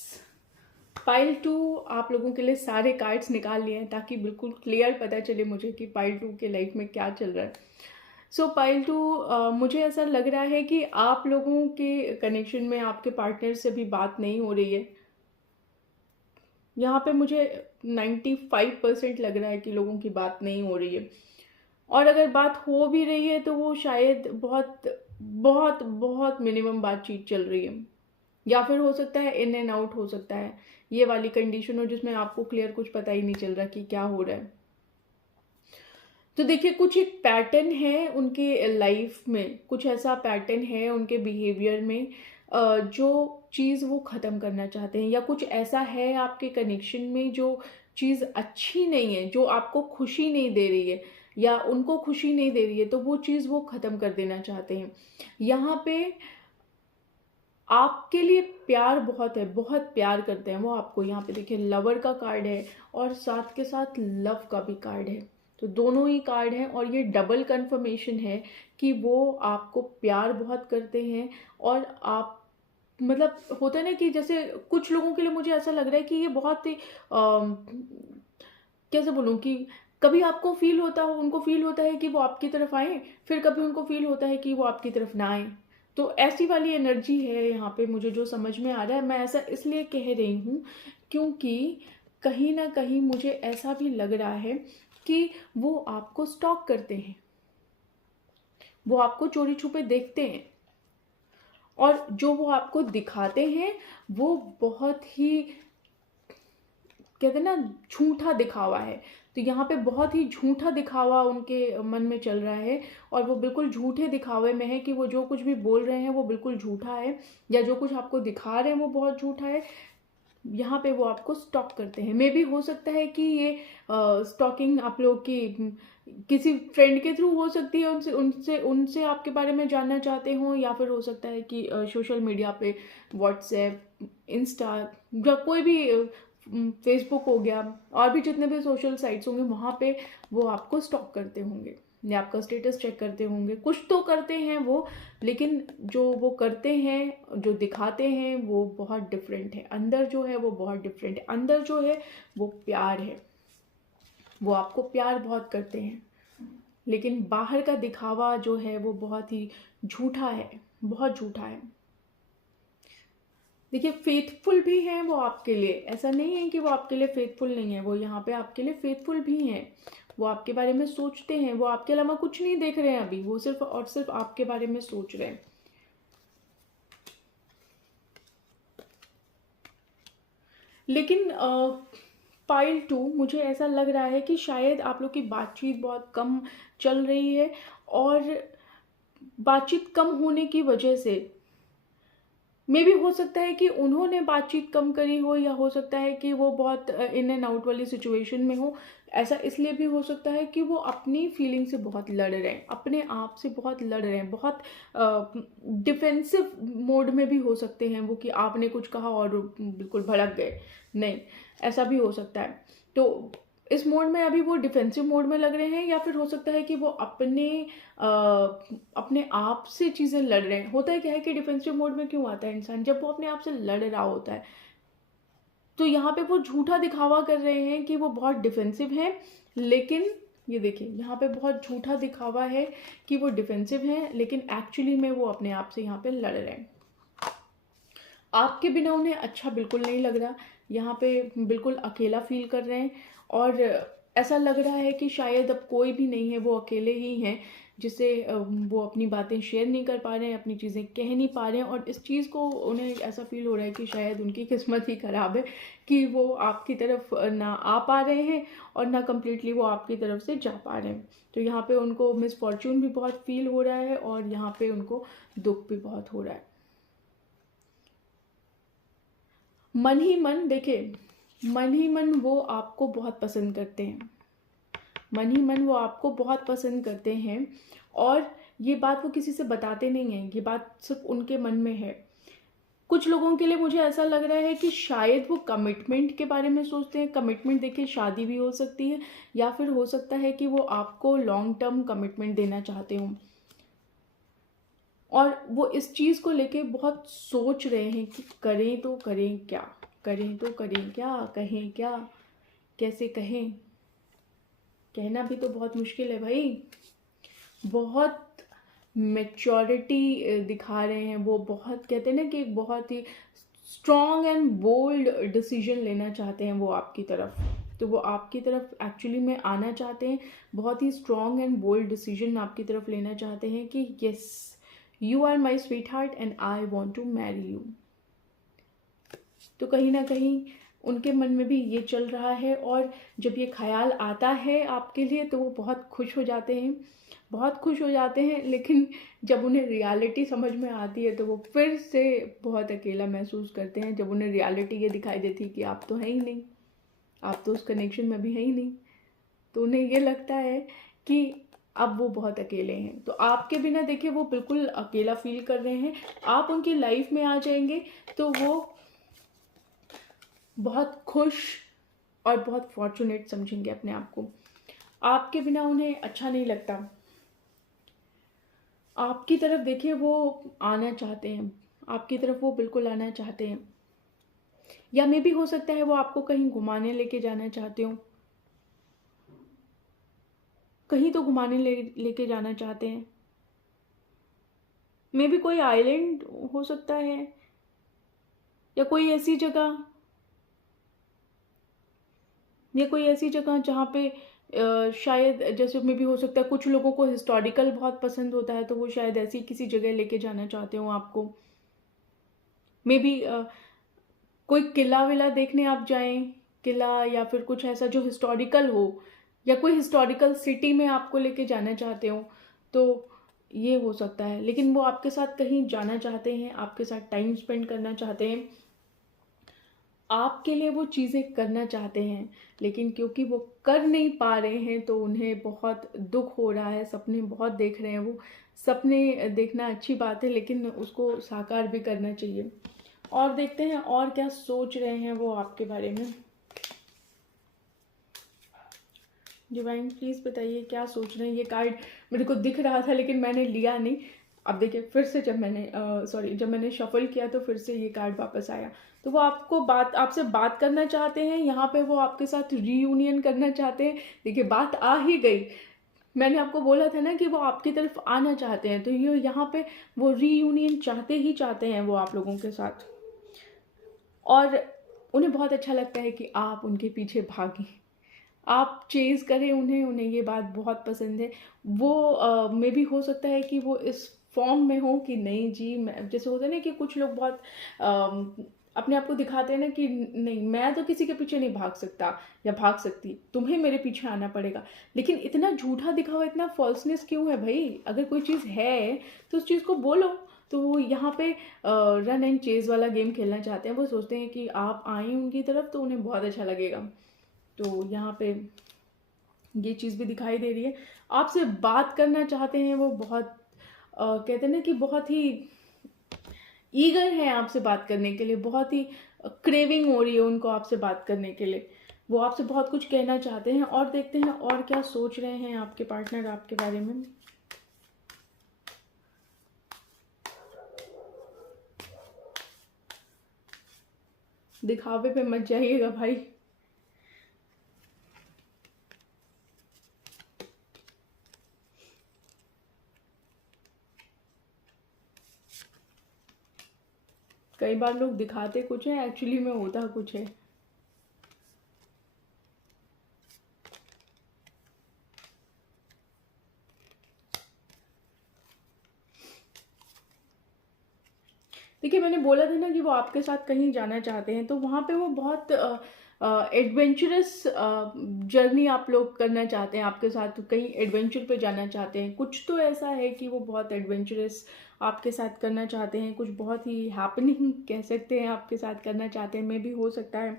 पाइल 2 आप लोगों के लिए सारे कार्ड्स निकाल लिए हैं ताकि बिल्कुल क्लियर पता चले मुझे कि पाइल 2 के लाइफ में क्या चल रहा है। सो पाइल 2, मुझे ऐसा लग रहा है कि आप लोगों के कनेक्शन में आपके पार्टनर से भी बात नहीं हो रही है। यहाँ पे मुझे 95% लग रहा है कि लोगों की बात नहीं हो रही है, और अगर बात हो भी रही है तो वो शायद बहुत बहुत बहुत मिनिमम बातचीत चल रही है, या फिर हो सकता है इन एंड आउट हो सकता है, ये वाली कंडीशन हो जिसमें आपको क्लियर कुछ पता ही नहीं चल रहा कि क्या हो रहा है। तो देखिए, कुछ एक पैटर्न है उनके लाइफ में, कुछ ऐसा पैटर्न है उनके बिहेवियर में जो चीज़ वो ख़त्म करना चाहते हैं, या कुछ ऐसा है आपके कनेक्शन में जो चीज़ अच्छी नहीं है, जो आपको खुशी नहीं दे रही है या उनको खुशी नहीं दे रही है, तो वो चीज़ वो ख़त्म कर देना चाहते हैं। यहाँ पे आपके लिए प्यार बहुत है, बहुत प्यार करते हैं वो आपको। यहाँ पे देखिए लवर का कार्ड है और साथ के साथ लव का भी कार्ड है, तो दोनों ही कार्ड हैं, और ये डबल कंफर्मेशन है कि वो आपको प्यार बहुत करते हैं। और आप, मतलब होता है ना कि जैसे कुछ लोगों के लिए मुझे ऐसा लग रहा है कि ये बहुत ही कैसे बोलूँ कि कभी आपको फील होता हो, उनको फील होता है कि वो आपकी तरफ आए, फिर कभी उनको फील होता है कि वो आपकी तरफ ना आए। तो ऐसी वाली एनर्जी है यहाँ पे, मुझे जो समझ में आ रहा है। मैं ऐसा इसलिए कह रही हूँ क्योंकि कहीं ना कहीं मुझे ऐसा भी लग रहा है कि वो आपको स्टॉक करते हैं, वो आपको चोरी छुपे देखते हैं, और जो वो आपको दिखाते हैं वो बहुत ही, कहते हैं ना, झूठा दिखावा है। तो यहाँ पे बहुत ही झूठा दिखावा उनके मन में चल रहा है, और वो बिल्कुल झूठे दिखावे में है कि वो जो कुछ भी बोल रहे हैं वो बिल्कुल झूठा है, या जो कुछ आपको दिखा रहे हैं वो बहुत झूठा है। यहाँ पे वो आपको स्टॉक करते हैं। मे भी हो सकता है कि ये स्टॉकिंग आप लोग की किसी फ्रेंड के थ्रू हो सकती है, उनसे उनसे उनसे आपके बारे में जानना चाहते हो, या फिर हो सकता है कि सोशल मीडिया पे व्हाट्सएप, इंस्टा, या कोई भी फेसबुक हो गया, और भी जितने भी सोशल साइट्स होंगे वहाँ पे वो आपको स्टॉक करते होंगे, या आपका स्टेटस चेक करते होंगे। कुछ तो करते हैं वो, लेकिन जो वो करते हैं, जो दिखाते हैं, वो बहुत डिफरेंट है। अंदर जो है वो बहुत डिफरेंट है। अंदर जो है वो प्यार है, वो आपको प्यार बहुत करते हैं, लेकिन बाहर का दिखावा जो है वो बहुत ही झूठा है, बहुत झूठा है। देखिए, फेथफुल भी हैं वो आपके लिए, ऐसा नहीं है कि वो आपके लिए फेथफुल नहीं है, वो यहाँ पे आपके लिए फेथफुल भी हैं। वो आपके बारे में सोचते हैं, वो आपके अलावा कुछ नहीं देख रहे हैं अभी, वो सिर्फ और सिर्फ आपके बारे में सोच रहे हैं। लेकिन पाइल 2, मुझे ऐसा लग रहा है कि शायद आप लोग की बातचीत बहुत कम चल रही है, और बातचीत कम होने की वजह से मे भी हो सकता है कि उन्होंने बातचीत कम करी हो, या हो सकता है कि वो बहुत इन एंड आउट वाली सिचुएशन में हो। ऐसा इसलिए भी हो सकता है कि वो अपनी फीलिंग से बहुत लड़ रहे हैं, अपने आप से बहुत लड़ रहे हैं, बहुत डिफेंसिव मोड में भी हो सकते हैं वो, कि आपने कुछ कहा और बिल्कुल भड़क गए। नहीं, ऐसा भी हो सकता है। तो इस मोड में अभी वो डिफेंसिव मोड में लग रहे हैं, या फिर हो सकता है कि वो अपने आप से चीज़ें लड़ रहे हैं। होता है क्या है कि डिफेंसिव मोड में क्यों आता है इंसान, जब वो अपने आप से लड़ रहा होता है, तो यहाँ पे वो झूठा दिखावा कर रहे हैं कि वो बहुत डिफेंसिव हैं, लेकिन ये देखिए यहाँ पे बहुत झूठा दिखावा है कि वो डिफेंसिव हैं, लेकिन एक्चुअली में वो अपने आप से यहाँ पे लड़ रहे हैं। आपके बिना उन्हें अच्छा बिल्कुल नहीं लग रहा, यहाँ पे बिल्कुल अकेला फील कर रहे हैं, और ऐसा लग रहा है कि शायद अब कोई भी नहीं है, वो अकेले ही हैं, जिससे वो अपनी बातें शेयर नहीं कर पा रहे हैं, अपनी चीज़ें कह नहीं पा रहे हैं, और इस चीज़ को उन्हें ऐसा फील हो रहा है कि शायद उनकी किस्मत ही ख़राब है कि वो आपकी तरफ ना आ पा रहे हैं और ना कम्प्लीटली वो आपकी तरफ से जा पा रहे हैं। तो यहाँ पे उनको मिसफॉर्चून भी बहुत फील हो रहा है, और यहाँ पे उनको दुख भी बहुत हो रहा है। मन ही मन देखिए, मन ही मन वो आपको बहुत पसंद करते हैं, मन ही मन वो आपको बहुत पसंद करते हैं, और ये बात वो किसी से बताते नहीं हैं, ये बात सिर्फ उनके मन में है। कुछ लोगों के लिए मुझे ऐसा लग रहा है कि शायद वो कमिटमेंट के बारे में सोचते हैं। कमिटमेंट देखिए, शादी भी हो सकती है, या फिर हो सकता है कि वो आपको लॉन्ग टर्म कमिटमेंट देना चाहते हों, और वो इस चीज़ को लेके बहुत सोच रहे हैं कि करें तो करें क्या, करें तो करें क्या, कहें क्या, कैसे कहें। कहना भी तो बहुत मुश्किल है भाई। बहुत मैच्योरिटी दिखा रहे हैं वो, बहुत कहते हैं ना कि एक बहुत ही स्ट्रॉन्ग एंड बोल्ड डिसीजन लेना चाहते हैं वो आपकी तरफ। तो वो आपकी तरफ एक्चुअली में आना चाहते हैं, बहुत ही स्ट्रॉन्ग एंड बोल्ड डिसीजन आपकी तरफ लेना चाहते हैं कि yes, you are my sweetheart and I want to marry you. तो कहीं ना कहीं उनके मन में भी ये चल रहा है, और जब ये ख्याल आता है आपके लिए तो वो बहुत खुश हो जाते हैं, बहुत खुश हो जाते हैं। लेकिन जब उन्हें रियलिटी समझ में आती है तो वो फिर से बहुत अकेला महसूस करते हैं, जब उन्हें रियलिटी ये दिखाई देती है कि आप तो हैं ही नहीं, आप तो उस कनेक्शन में भी हैं ही नहीं। तो उन्हें ये लगता है कि अब वो बहुत अकेले हैं। तो आपके बिना देखिए वो बिल्कुल अकेला फील कर रहे हैं। आप उनकी लाइफ में आ जाएंगे तो वो बहुत खुश और बहुत फॉर्चुनेट समझेंगे अपने आप को। आपके बिना उन्हें अच्छा नहीं लगता। आपकी तरफ देखिए वो आना चाहते हैं, आपकी तरफ वो बिल्कुल आना चाहते हैं, या मे भी हो सकता है वो आपको कहीं घुमाने लेके जाना चाहते हो, कहीं तो घुमाने लेके जाना चाहते हैं। मे भी कोई आइलैंड हो सकता है, या कोई ऐसी जगह, या कोई ऐसी जगह जहाँ पे शायद, जैसे में भी हो सकता है कुछ लोगों को हिस्टोरिकल बहुत पसंद होता है, तो वो शायद ऐसी किसी जगह लेके जाना चाहते हो आपको। मे बी कोई किला विला देखने आप जाएं, किला या फिर कुछ ऐसा जो हिस्टोरिकल हो, या कोई हिस्टोरिकल सिटी में आपको लेके जाना चाहते हो, तो ये हो सकता है। लेकिन वो आपके साथ कहीं जाना चाहते हैं, आपके साथ टाइम स्पेंड करना चाहते हैं, आपके लिए वो चीज़ें करना चाहते हैं, लेकिन क्योंकि वो कर नहीं पा रहे हैं तो उन्हें बहुत दुख हो रहा है। सपने बहुत देख रहे हैं वो, सपने देखना अच्छी बात है, लेकिन उसको साकार भी करना चाहिए। और देखते हैं और क्या सोच रहे हैं वो आपके बारे में। डिवाइन प्लीज़ बताइए क्या सोच रहे हैं। ये कार्ड मेरे को दिख रहा था लेकिन मैंने लिया नहीं। अब देखिए फिर से जब मैंने शफल किया तो फिर से ये कार्ड वापस आया। तो वो आपसे बात करना चाहते हैं, यहाँ पे वो आपके साथ रीयूनियन करना चाहते हैं। देखिए बात आ ही गई, मैंने आपको बोला था ना कि वो आपकी तरफ आना चाहते हैं, तो ये यहाँ पे वो रीयूनियन चाहते हैं वो आप लोगों के साथ, और उन्हें बहुत अच्छा लगता है कि आप उनके पीछे भागें, आप चेज़ करें उन्हें ये बात बहुत पसंद है। वो मे भी हो सकता है कि वो इस फॉर्म में हो कि नहीं जी, मैं, जैसे होता है ना कि कुछ लोग बहुत अपने आप को दिखाते हैं ना कि नहीं, मैं तो किसी के पीछे नहीं भाग सकता या भाग सकती, तुम्हें मेरे पीछे आना पड़ेगा। लेकिन इतना झूठा दिखावा, इतना फॉल्सनेस क्यों है भाई? अगर कोई चीज़ है तो उस चीज़ को बोलो। तो वो यहाँ पे रन एंड चेज वाला गेम खेलना चाहते हैं। वो सोचते हैं कि आप आएँ उनकी तरफ तो उन्हें बहुत अच्छा लगेगा। तो यहाँ पे ये चीज़ भी दिखाई दे रही है। आपसे बात करना चाहते हैं वो, बहुत कहते हैं ना कि बहुत ही ईगर हैं आपसे बात करने के लिए, बहुत ही क्रेविंग हो रही है उनको आपसे बात करने के लिए। वो आपसे बहुत कुछ कहना चाहते हैं। और देखते हैं और क्या सोच रहे हैं आपके पार्टनर आपके बारे में। दिखावे पे मत जाइएगा भाई। कई बार लोग दिखाते कुछ है, एक्चुअली में होता कुछ है। देखिए, मैंने बोला था ना कि वो आपके साथ कहीं जाना चाहते हैं, तो वहाँ पे वो बहुत एडवेंचरस जर्नी आप लोग करना चाहते हैं, आपके साथ कहीं एडवेंचर पे जाना चाहते हैं। कुछ तो ऐसा है कि वो बहुत एडवेंचरस आपके साथ करना चाहते हैं, कुछ बहुत ही हैपनिंग कह सकते हैं आपके साथ करना चाहते हैं। मे भी हो सकता है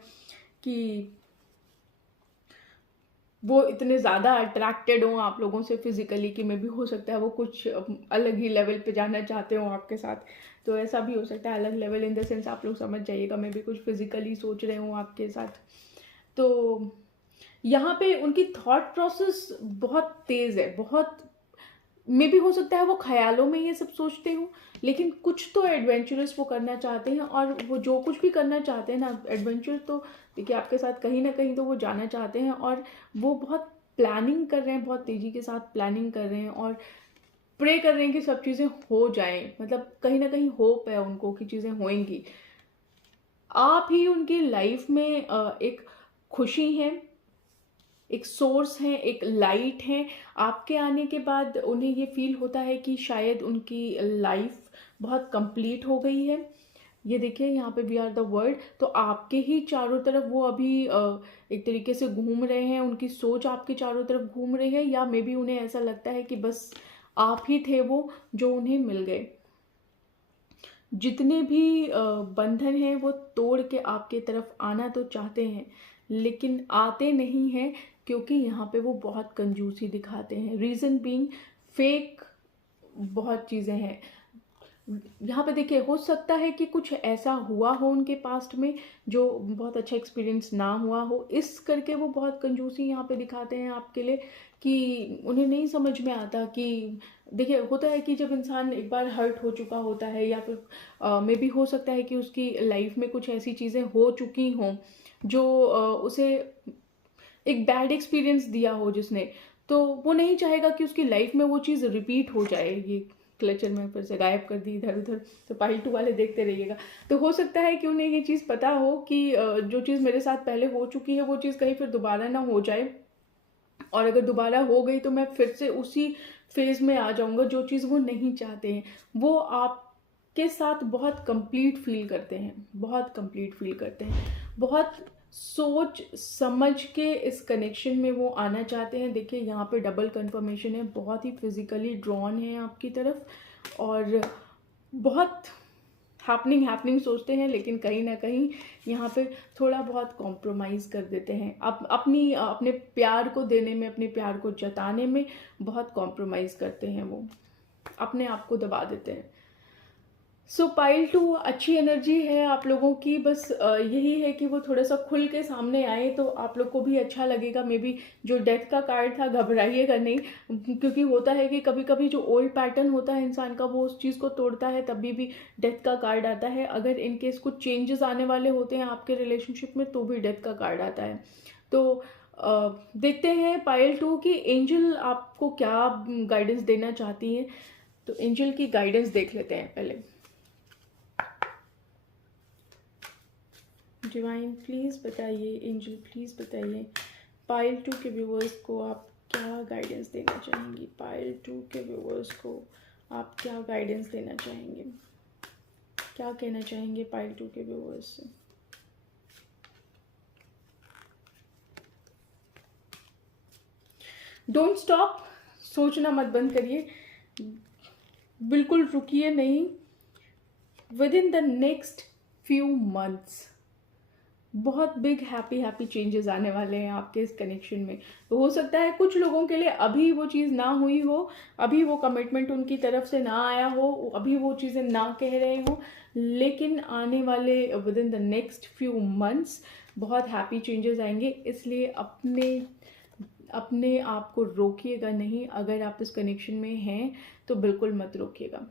कि वो इतने ज़्यादा अट्रैक्टेड हों आप लोगों से फिजिकली कि मे भी हो सकता है वो कुछ अलग ही लेवल पे जाना चाहते हो आपके साथ। तो ऐसा भी हो सकता है, अलग लेवल इन द सेंस आप लोग समझ जाइएगा, मे भी कुछ फिजिकली सोच रहे हो आपके साथ। तो यहाँ पे उनकी थॉट प्रोसेस बहुत तेज़ है, बहुत मे भी हो सकता है वो ख्यालों में ये सब सोचते हो, लेकिन कुछ तो एडवेंचरस वो करना चाहते हैं। और वो जो कुछ भी करना चाहते हैं ना एडवेंचर, तो देखिए आपके साथ कहीं ना कहीं तो वो जाना चाहते हैं। और वो बहुत प्लानिंग कर रहे हैं, बहुत तेज़ी के साथ प्लानिंग कर रहे हैं और प्रे कर रहे हैं कि सब चीज़ें हो जाएं। मतलब कहीं ना कहीं होप है उनको कि चीज़ें होएंगी। आप ही उनकी लाइफ में एक खुशी है, एक सोर्स है, एक लाइट है। आपके आने के बाद उन्हें ये फील होता है कि शायद उनकी लाइफ बहुत कंप्लीट हो गई है। ये देखिए यहाँ पे वी आर द वर्ल्ड, तो आपके ही चारों तरफ वो अभी एक तरीके से घूम रहे हैं, उनकी सोच आपके चारों तरफ घूम रही है। या मे बी उन्हें ऐसा लगता है कि बस आप ही थे वो जो उन्हें मिल गए। जितने भी बंधन हैं वो तोड़ के आपके तरफ आना तो चाहते हैं, लेकिन आते नहीं हैं क्योंकि यहाँ पे वो बहुत कंजूसी दिखाते हैं। रीज़न बीइंग फेक बहुत चीज़ें हैं। यहाँ पे देखिए, हो सकता है कि कुछ ऐसा हुआ हो उनके पास्ट में जो बहुत अच्छा एक्सपीरियंस ना हुआ हो, इस करके वो बहुत कंजूसी यहाँ पे दिखाते हैं आपके लिए कि उन्हें नहीं समझ में आता कि देखिए, होता है कि जब इंसान एक बार हर्ट हो चुका होता है या फिर मे भी हो सकता है कि उसकी लाइफ में कुछ ऐसी चीज़ें हो चुकी हों जो उसे एक बैड एक्सपीरियंस दिया हो जिसने, तो वो नहीं चाहेगा कि उसकी लाइफ में वो चीज़ रिपीट हो जाए। ये क्लचर में फिर से गायब कर दी इधर उधर, तो पाइल 2 वाले देखते रहिएगा। तो हो सकता है कि उन्हें ये चीज़ पता हो कि जो चीज़ मेरे साथ पहले हो चुकी है वो चीज़ कहीं फिर दोबारा ना हो जाए, और अगर दोबारा हो गई तो मैं फिर से उसी फेज में आ जाऊंगा, जो चीज़ वो नहीं चाहते हैं। वो आपके साथ बहुत कंप्लीट फील करते हैं, बहुत कंप्लीट फील करते हैं, बहुत सोच समझ के इस कनेक्शन में वो आना चाहते हैं। देखिए यहाँ पे डबल कंफर्मेशन है, बहुत ही फिजिकली ड्रॉन है आपकी तरफ और बहुत हैपनिंग सोचते हैं, लेकिन कहीं ना कहीं यहाँ पे थोड़ा बहुत कॉम्प्रोमाइज़ कर देते हैं। अपने प्यार को देने में, अपने प्यार को जताने में बहुत कॉम्प्रोमाइज़ करते हैं। वो अपने आप को दबा देते हैं। सो पाइल 2 अच्छी एनर्जी है आप लोगों की, बस यही है कि वो थोड़ा सा खुल के सामने आए तो आप लोग को भी अच्छा लगेगा। मे बी जो डेथ का कार्ड था, घबराइएगा नहीं, क्योंकि होता है कि कभी कभी जो ओल्ड पैटर्न होता है इंसान का वो उस चीज़ को तोड़ता है, तभी भी डेथ का कार्ड आता है। अगर इनकेस कुछ चेंजेस आने वाले होते हैं आपके रिलेशनशिप में तो भी डेथ का कार्ड आता है। तो देखते हैं पाइल 2 की एंजल आपको क्या गाइडेंस देना चाहती है। तो एंजल की गाइडेंस देख लेते हैं पहले। डिवाइन प्लीज़ बताइए, एंजल प्लीज़ बताइए, पाइल 2 के व्यूअर्स को आप क्या गाइडेंस देना चाहेंगी। पाइल 2 के व्यूअर्स को आप क्या गाइडेंस देना चाहेंगे, क्या कहना चाहेंगे पाइल 2 के व्यूअर्स से। डोंट स्टॉप, सोचना मत बंद करिए, बिल्कुल रुकिए नहीं। With in the next few months बहुत बिग हैप्पी चेंजेस आने वाले हैं आपके इस कनेक्शन में। तो हो सकता है कुछ लोगों के लिए अभी वो चीज़ ना हुई हो, अभी वो कमिटमेंट उनकी तरफ से ना आया हो, अभी वो चीज़ें ना कह रहे हो, लेकिन आने वाले with in the next few months बहुत हैप्पी चेंजेस आएंगे। इसलिए अपने आप को रोकिएगा नहीं। अगर आप इस कनेक्शन में हैं तो बिल्कुल मत रोकिएगा,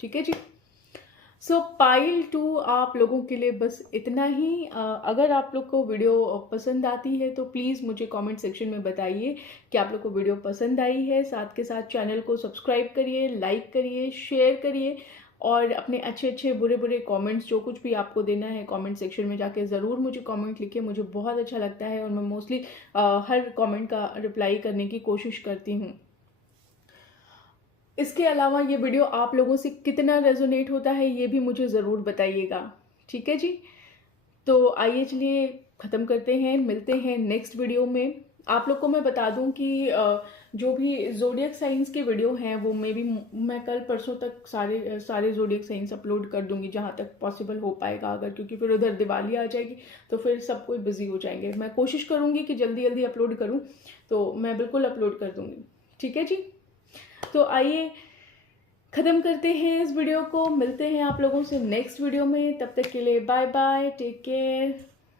ठीक है जी। सो पाइल 2 आप लोगों के लिए बस इतना ही। अगर आप लोग को वीडियो पसंद आती है तो प्लीज़ मुझे कमेंट सेक्शन में बताइए कि आप लोग को वीडियो पसंद आई है। साथ के साथ चैनल को सब्सक्राइब करिए, लाइक करिए, शेयर करिए और अपने अच्छे अच्छे बुरे बुरे कमेंट्स जो कुछ भी आपको देना है कमेंट सेक्शन में जाके ज़रूर मुझे कमेंट लिखिए। मुझे बहुत अच्छा लगता है और मैं मोस्टली हर कमेंट का रिप्लाई करने की कोशिश करती हूँ। इसके अलावा ये वीडियो आप लोगों से कितना रेजोनेट होता है ये भी मुझे ज़रूर बताइएगा, ठीक है जी। तो आइए चलिए ख़त्म करते हैं, मिलते हैं नेक्स्ट वीडियो में। आप लोग को मैं बता दूं कि जो भी ज़ोडिएक साइंस के वीडियो हैं वो मैं कल परसों तक सारे ज़ोडिएक साइंस अपलोड कर दूंगी जहां तक पॉसिबल हो पाएगा। अगर क्योंकि फिर उधर दिवाली आ जाएगी तो फिर सब कोई बिजी हो जाएंगे। मैं कोशिश करूंगी कि जल्दी जल्दी अपलोड करूं, तो मैं बिल्कुल अपलोड कर दूंगी, ठीक है जी। तो आइए ख़त्म करते हैं इस वीडियो को, मिलते हैं आप लोगों से नेक्स्ट वीडियो में। तब तक के लिए बाय बाय, टेक केयर।